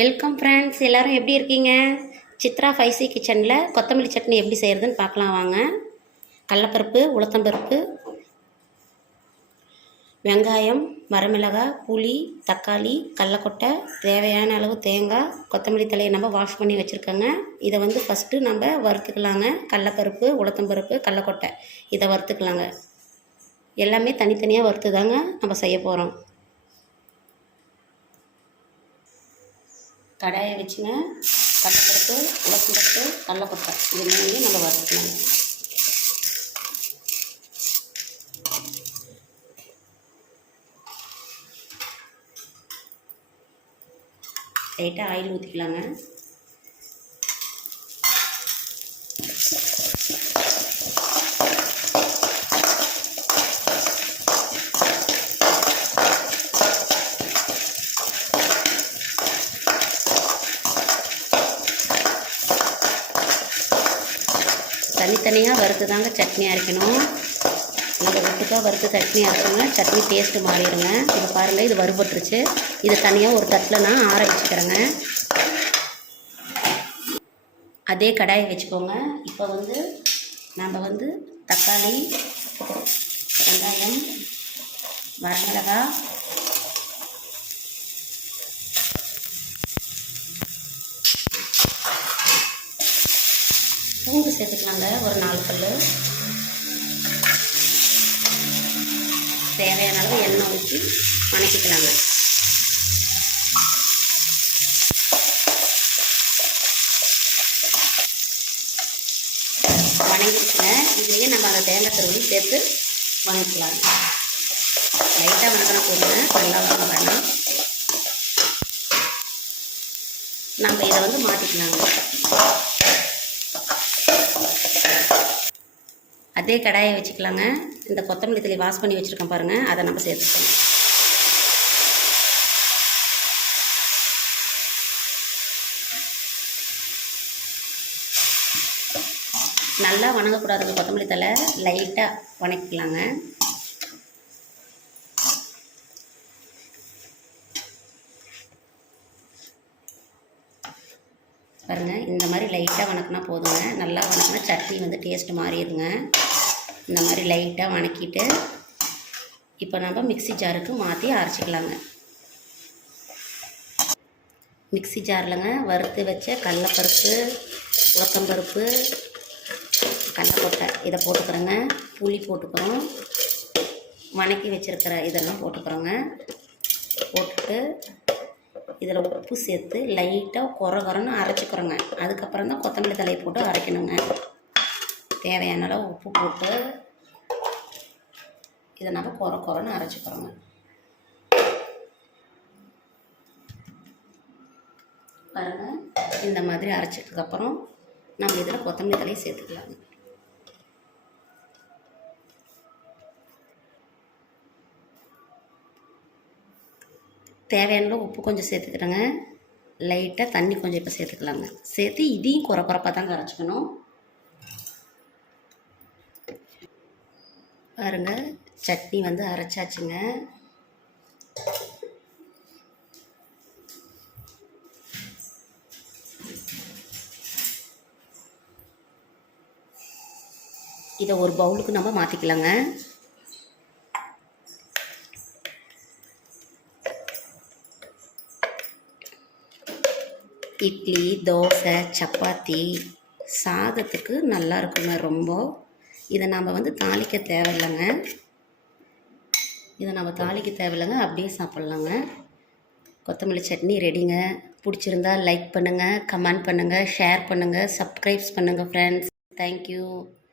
Welcome friends, எல்லோரும் எப்படி இருக்கீங்க? சித்ரா 5C கிச்சனில் கொத்தமல்லி சட்னி எப்படி செய்கிறதுன்னு பார்க்கலாம் வாங்க. கடலப்பருப்பு, உளுத்தம்பருப்பு, வெங்காயம், வரமிளகாய், புளி, தக்காளி, கடலக்கொட்டை, தேவையான அளவு தேங்காய், கொத்தமல்லி தலையை நம்ம வாஷ் பண்ணி வச்சுருக்கோங்க. இதை ஃபஸ்ட்டு நம்ம வறுத்துக்கலாங்க. கடலப்பருப்பு, உளுத்தம்பருப்பு, கடலக்கொட்டை இதை வறுத்துக்கலாங்க. எல்லாமே தனித்தனியாக வறுத்து தாங்க நம்ம செய்ய போகிறோம். கடாயை வச்சுங்க. கடலப்பருப்பு, உளுத்தம்பருப்பு, கடலக்கொட்டை இது மூணையும் நம்ம வறுத்துக்கலாங்க. லைட்டாக ஆயில் ஊற்றிக்கலாங்க. தனித்தனியாக வறுத்து தாங்க சட்னி அரைக்கணும். நம்ம ஒட்டுக்காக வறுத்து சட்னி அரைச்சோங்க, சட்னி டேஸ்ட்டு மாறிடுங்க. இது பாருங்கள், இது வறுபட்டுருச்சு. இது தனியாக ஒரு தட்டில் நான் ஆற வச்சுக்கிறேங்க. அதே கடாயை வச்சுக்கோங்க. இப்போ நம்ம தக்காளி, வெங்காயம், வரமிளகாய், பூண்டு சேர்த்துக்கலாங்க. ஒரு 4 பல். தேவையான அளவு எண்ணெய் ஊற்றி வணக்கிக்கலாங்க. வணங்கிடுச்சுங்க. இதுலேயே நம்ம அந்த தேங்காய் துருவி சேர்த்து வணக்கிக்கலாங்க. லைட்டாக வணக்கினா போடுங்க, நல்லா வணங்க வேணாம். நம்ம இதை மாற்றிக்கலாங்க. அதே கடாயை வச்சுக்கலாங்க. இந்த கொத்தமல்லி தழை வாஷ் பண்ணி வச்சுருக்கோம் பாருங்கள், அதை நம்ம சேர்த்துக்கோங்க. நல்லா வணங்கக்கூடாதுங்க. கொத்தமல்லி தழை லைட்டாக வணக்கிக்கலாங்க. பாருங்கள், இந்த மாதிரி லைட்டாக வணக்கினா போதுங்க. நல்லா வணக்கினா சட்னி டேஸ்ட்டு மாறிடுங்க. இந்த மாதிரி லைட்டாக வணக்கிட்டு இப்போ நம்ம மிக்ஸி ஜாருக்கு மாற்றி அரைச்சிக்கலாங்க. மிக்ஸி ஜாரில்ங்க வறுத்து வச்ச கடலப்பருப்பு, உளுத்தம்பருப்பு, கடலக்கொட்டை இதை போட்டுக்கிறோங்க. புளி போட்டுக்கிறோம். வணக்கி வச்சுருக்கிற இதெல்லாம் போட்டுக்கிறோங்க. போட்டுட்டு இதில் உப்பு சேர்த்து லைட்டாக குறன்னு அரைச்சிக்கிறோங்க. அதுக்கப்புறம் தான் கொத்தமல்லி தழையை போட்டு அரைக்கணுங்க. தேவையான அளவு உப்பு போட்டு இதை நம்ம குறன்னு அரைச்சிக்கிறோங்க. பாருங்கள், இந்த மாதிரி அரைச்சதுக்கப்புறம் நம்ம இதில் கொத்தமல்லி தழையை சேர்த்துக்கலாங்க. தேவையான உப்பு கொஞ்சம் சேர்த்துக்கிறேங்க. லைட்டாக தண்ணி கொஞ்சம் இப்போ சேர்த்துக்கலாங்க. சேர்த்து இதையும் குறப்பாக தாங்க அரைச்சிக்கணும். பாருங்கள், சட்னி அரைச்சாச்சுங்க. இதை ஒரு பவுலுக்கு நம்ம மாற்றிக்கலாங்க. இட்லி, தோசை, சப்பாத்தி, சாதத்துக்கு நல்லா இருக்குங்க ரொம்ப. இதை நம்ம தாளிக்க தேவையில்லைங்க. அப்படியே சாப்பிட்லாங்க. கொத்தமல்லி சட்னி ரெடிங்க. பிடிச்சிருந்தா லைக் பண்ணுங்கள், கமெண்ட் பண்ணுங்கள், ஷேர் பண்ணுங்கள், சப்ஸ்கிரைப் பண்ணுங்கள் ஃப்ரெண்ட்ஸ். தேங்க்யூ.